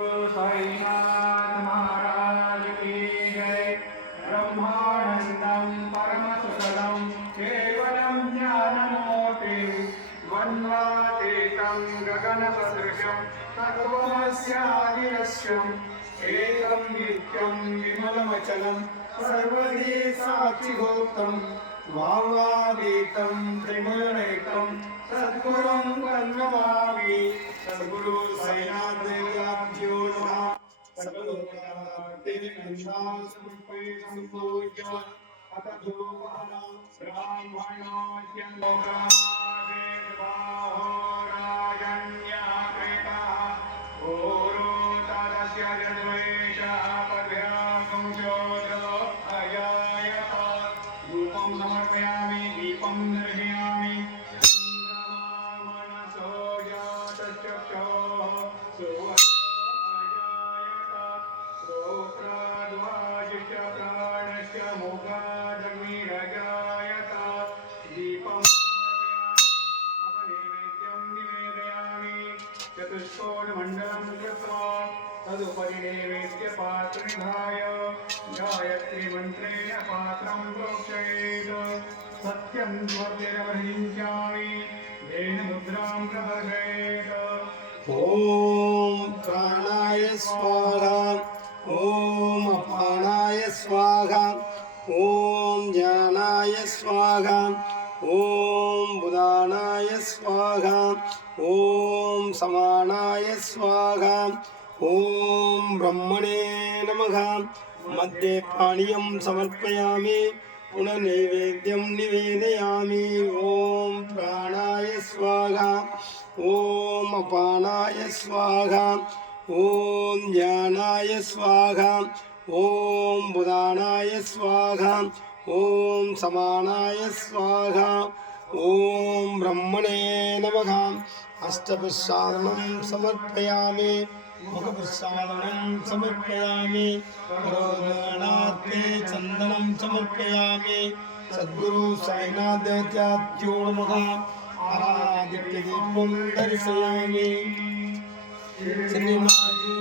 साईनाथ महाराज की जय। ब्रह्मानंदं परमसुखदं केवलं ज्ञानमूर्तिं द्वन्द्वातीतं गगनसदृशं तत्त्वमस्यादिलक्ष्यम् एकं नित्यं विमलमचलं सर्वदी साक्षिभूतं भावातीतं त्रिगुणरहितं सद्गुरुं वन्दवामि। सद्गुरु साईनाथ देवाभ्यो नमः। सर्वलोकार्थे नमस्ते संपूज्य अथ धूपः ब्राह्मणोऽद्य लोकादेवाहो राजन्याकृतः ओरो तदस्य यद्वैषः पद्भ्यागं चोद्रो अजायत। धूपं समर्पयामि दीपं दर्शयामि मनसो जातचक्षुः सुवर्णो अजायत। श्रोत्रध्वजश्च प्राणश्च मुखादग्निरजायत। दीपं समर्पयामि अपनैवेद्यं निवेदयामि। चतुष्कोणमण्डलं कृत्वा तदुपरि नैवेद्यपात्रनिधाय गायत्रीमन्त्रेण पात्रं प्रोक्षयेत्। सत्यं त्वद्यवहिंसामि येन मुद्रां प्रवर्धयेत्। ओम प्राणाय स्वाहा ओम अपानाय स्वाहा ओम ज्ञानाय स्वाहा ओम बुधानाय स्वाहा ओम समानाय स्वाहा ओम ब्रह्मणे नमः। मध्ये पानीयं समर्पयामि पुनः नैवेद्यं निवेदयामि। ओम प्राणाय स्वाहा ओम अपानाय स्वाहा ओम ज्ञानाय स्वाहा ओम बुधानाय स्वाहा ओम समानाय स्वाहा ओम ब्रह्मणे नमः। अष्टप्रसादनं समर्पयामि मुखप्रसादनं समर्पयामि करोदनार्थे चन्दनं समर्पयामि। सद्गुरु साईनाथ देवताभ्यो नमः। आदित्यदीपं दर्शयामि। श्रीमाजी